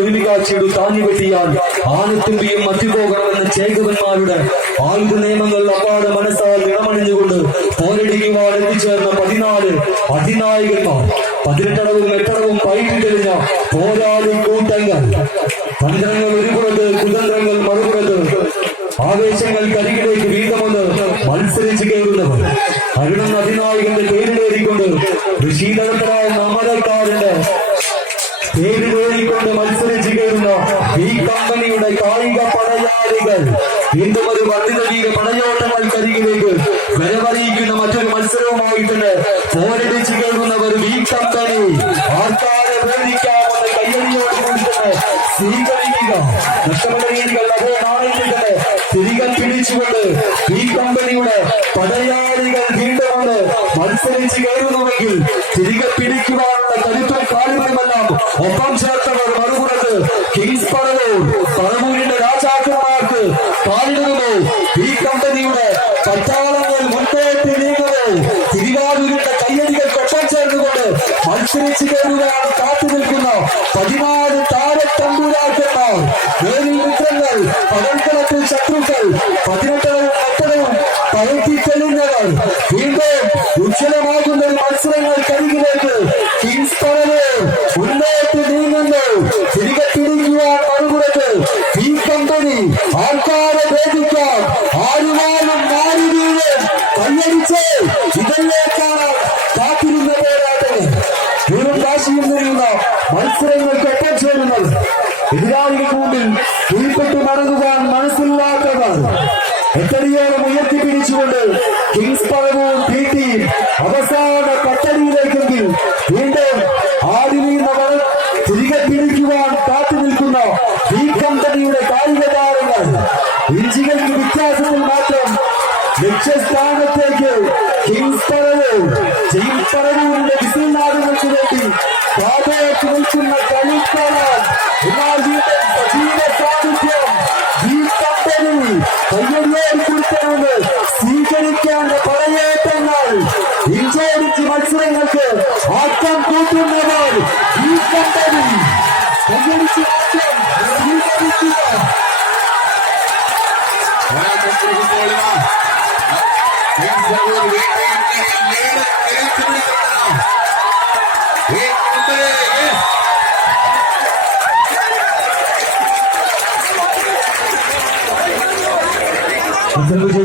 ഒരുമികാഴ്ചയുടെ താഞ്ഞുപെട്ടിയാൽ ആനത്തുമ്പിയും മറ്റുപോകണമെന്ന ചേകവന്മാരുടെ ആയുധ നിയമങ്ങൾ അപ്പാടെ മനസ്സാൽ നിറമണിഞ്ഞുകൊണ്ട് പോരടിക്കുവാൻ എത്തിച്ചേർന്ന 14 അതിനായകന്മാർ, 18 എട്ടടവും പയറ്റി തെളിഞ്ഞ പോരാളി കൂട്ടങ്ങൾ, തന്ത്രങ്ങൾ ഒരു പുറത്ത്, കുതന്ത്രങ്ങൾ മറുപുറത്ത്, ആവേശങ്ങൾ കരികിലേക്ക് വീതമൊന്ന് മത്സരിച്ചു കയറുന്നവർ. അരുണൻ അതിനായകന്റെ പേരിലേറിക്കൊണ്ട് ഋഷീതടത്തരായ അമരക്കാരന്റെ പേരിലേറിക്കൊണ്ട് മത്സരിച്ചു കയറുന്ന ഈ കമ്പനിയുടെ കായിക പടയാളികൾ വീണ്ടും ഒരു വർദ്ധിത വീര പടയോട്ടങ്ങൾക്കരികിലേക്ക് വരവറിയിക്കുന്ന മറ്റൊരു മത്സരവുമായിട്ടുണ്ട് പോരടിച്ചു കയറുന്നവർ ഈ കമ്പനി. ആൾക്കാരെ പ്രേരിക്കാമെന്ന് കയ്യടിയോട് കൊടുത്തിട്ട് സ്വീകരിക്കുക. നഷ്ടപ്പെട്ട രീതികൾ നാണയത്തിട്ട് തിരികെ പിടിച്ചുകൊണ്ട് ഈ കമ്പനിയുടെ പടയാളികൾ വീണ്ടും വന്ന് മത്സരിച്ച് കയറുന്നുവെങ്കിൽ തിരികെ പിടിക്കുവാനുള്ള കരുത്തും കാലുകളുമെല്ലാം ഒപ്പം ചേർത്തവർ മറുപുറത്ത് കിങ്സ് പറവൂരിന്റെ രാജാക്കന്മാർക്ക് കാലിടുന്നു. ഈ കമ്പനിയുടെ പട്ടാളങ്ങൾ മുന്നോട്ട് നീങ്ങുന്നു. തിരുവാരൂരിന്റെ കയ്യടികൾക്കൊപ്പം ചേർന്നുകൊണ്ട് മത്സരിച്ച് കയറുകയാണ് കാത്തു നിൽക്കുന്ന 14 താരത്തമ്പുരാക്കന്മാർ. വേലിൽ മിത്രങ്ങൾ, പടൽക്കളത്തിൽ ശത്രുക്കൾ, 18 എട്ടടവും പയറ്റി തെളിഞ്ഞവർ. വീണ്ടും ഉജ്ജ്വലമാകുന്ന ഒരു മത്സരങ്ങൾ കരികിലേക്ക് കിങ്സ് പറവൂർ മുന്നോട്ട് നീങ്ങുന്നു. തിരികെ പിടിക്കുവാൻ മറുപുറത്ത് ഈ കമ്പനി. ആൾക്കാരെ ഭേദിക്കാൻ ആരുമാരും മാറി വീഴും കയ്യടിച്ച് ഇതിലേക്കാണ് കാത്തിരുന്ന പോരാട്ടം. വീറും കാശിയും നിറയുന്ന മത്സരങ്ങൾക്കൊപ്പം ചേരുന്നത് എതിരാളികൾക്ക് മുമ്പിൽ കീഴ്പ്പെട്ട് മടങ്ങുവാൻ മനസ്സില്ലാത്തവർ എട്ടടിയോളം ഉയർത്തിപ്പിടിച്ചുകൊണ്ട് കിങ്സ് പറവൂർ ടീം അവസാന പത്തടിയിലേക്കെങ്കിൽ വീണ്ടും ആടി വീണവർ തിരികെ പിടിക്കുവാൻ കാത്തു നിൽക്കുന്ന ഈ കമ്പനിയുടെ കായിക താരങ്ങൾ. ഇഞ്ചികൾക്ക് വ്യത്യാസത്തിൽ മാറ്റം ലക്ഷ്യസ്ഥാനത്തേക്ക് കിങ്സ് പറവൂരിന്റെ വിസിൽനാദങ്ങൾക്ക് വേണ്ടി കാതോട്ട് നിൽക്കുന്ന കളിക്കാരൻ. എന്നാൽ വീണ്ടും സജീവ സാന്നിധ്യം ഈ കമ്പനി കയ്യടിയോട് കൊടുത്തത് സ്വീകരിക്കേണ്ട പടയേറ്റങ്ങൾ. ഇഞ്ചോടിച്ച് മത്സരങ്ങൾക്ക് ആക്കം കൂട്ടുന്നവർ ഈ കമ്പനി. കയ്യടിച്ച് ആക്കം സ്വീകരിക്കുക. Gracias.